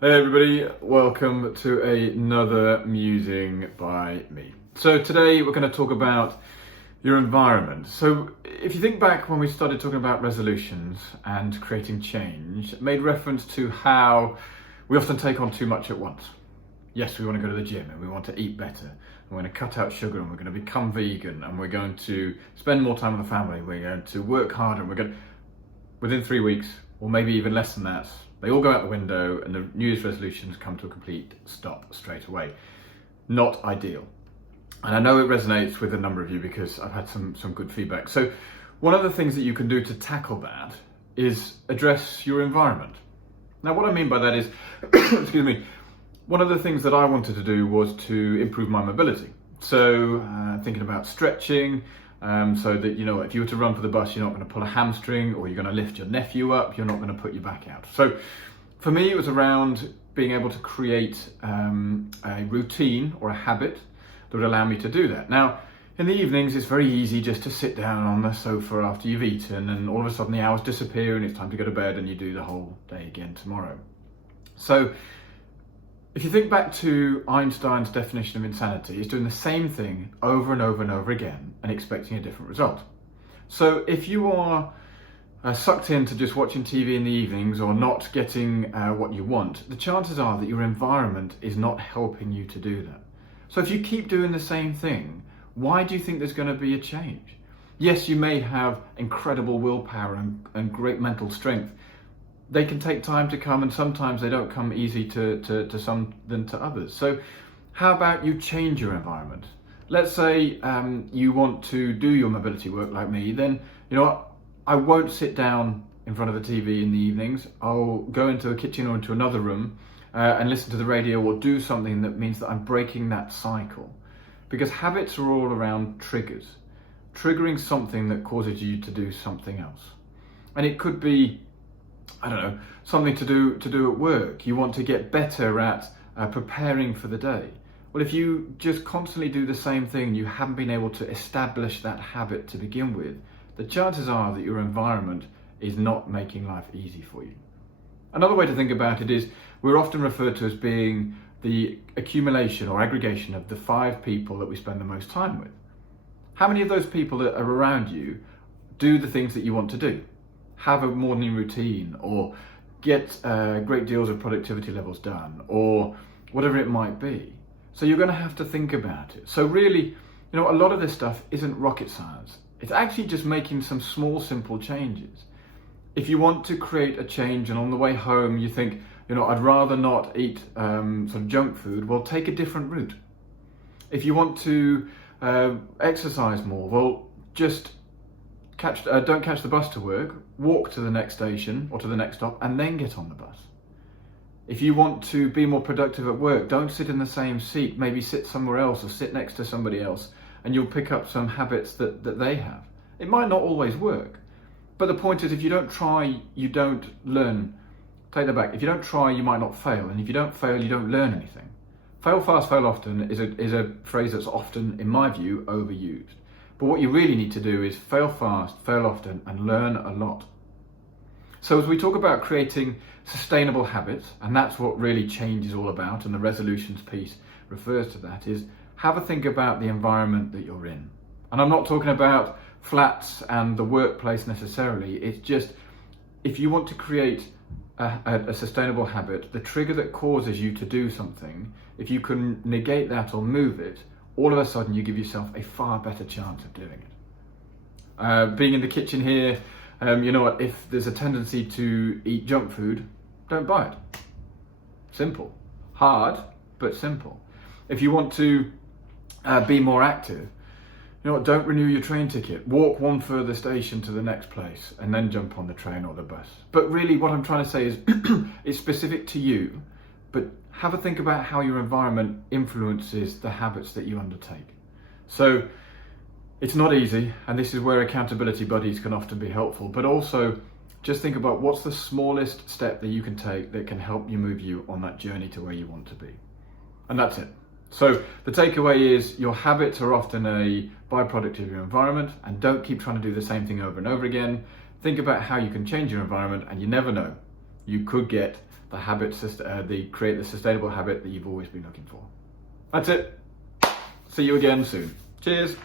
Hey everybody, welcome to another musing by me. So today we're going to talk about your environment. So if you think back when we started talking about resolutions and creating change, it made reference to how we often take on too much at once. Yes, we want to go to the gym and we want to eat better. We're going to cut out sugar and we're going to become vegan and we're going to spend more time with the family. We're going to work harder and within 3 weeks, or maybe even less than that, they all go out the window and the New Year's resolutions come to a complete stop straight away. Not ideal. And I know it resonates with a number of you because I've had some good feedback. So one of the things that you can do to tackle that is address your environment. Now what I mean by that is, excuse me, one of the things that I wanted to do was to improve my mobility. So thinking about stretching, so that, you know, if you were to run for the bus, you're not going to pull a hamstring, or you're going to lift your nephew up, you're not going to put your back out. So for me, it was around being able to create a routine or a habit that would allow me to do that. Now, in the evenings, it's very easy just to sit down on the sofa after you've eaten, and all of a sudden the hours disappear and it's time to go to bed and you do the whole day again tomorrow. So if you think back to Einstein's definition of insanity, it's doing the same thing over and over and over again and expecting a different result. So if you are sucked into just watching TV in the evenings or not getting what you want, the chances are that your environment is not helping you to do that. So if you keep doing the same thing, why do you think there's going to be a change? Yes, you may have incredible willpower and great mental strength. They can take time to come, and sometimes they don't come easy to some than to others. So how about you change your environment? Let's say you want to do your mobility work like me, then, you know what, I won't sit down in front of the TV in the evenings. I'll go into a kitchen or into another room and listen to the radio or do something that means that I'm breaking that cycle. Because habits are all around triggers. Triggering something that causes you to do something else. And it could be, I don't know, something to do at work. You want to get better at preparing for the day. Well, if you just constantly do the same thing, you haven't been able to establish that habit to begin with, the chances are that your environment is not making life easy for you. Another way to think about it is we're often referred to as being the accumulation or aggregation of the 5 people that we spend the most time with. How many of those people that are around you do the things that you want to do? Have a morning routine, or get great deals of productivity levels done, or whatever it might be. So you're going to have to think about it. So really, you know, a lot of this stuff isn't rocket science. It's actually just making some small, simple changes. If you want to create a change and on the way home you think, you know, I'd rather not eat some junk food, well, take a different route. If you want to exercise more, well, just don't catch the bus to work, walk to the next station or to the next stop and then get on the bus. If you want to be more productive at work, don't sit in the same seat, maybe sit somewhere else or sit next to somebody else, and you'll pick up some habits that they have. It might not always work, but the point is, if you don't try, you don't learn. Take that back. If you don't try, you might not fail, and if you don't fail, you don't learn anything. Fail fast, fail often is a phrase that's often, in my view, overused. But what you really need to do is fail fast, fail often, and learn a lot. So as we talk about creating sustainable habits, and that's what really change is all about, and the resolutions piece refers to that, is have a think about the environment that you're in. And I'm not talking about flats and the workplace necessarily. It's just, if you want to create a sustainable habit, the trigger that causes you to do something, if you can negate that or move it, all of a sudden you give yourself a far better chance of doing it. Being in the kitchen here, you know what, if there's a tendency to eat junk food, don't buy it. Simple. Hard, but simple. If you want to be more active, you know what, don't renew your train ticket. Walk one further station to the next place and then jump on the train or the bus. But really what I'm trying to say is it's specific to you, but have a think about how your environment influences the habits that you undertake. So it's not easy, and this is where accountability buddies can often be helpful, but also just think about what's the smallest step that you can take that can help you move you on that journey to where you want to be. And that's it. So the takeaway is your habits are often a byproduct of your environment, and don't keep trying to do the same thing over and over again. Think about how you can change your environment, and you never know, you could get create the sustainable habit that you've always been looking for. That's it. See you again soon. Cheers.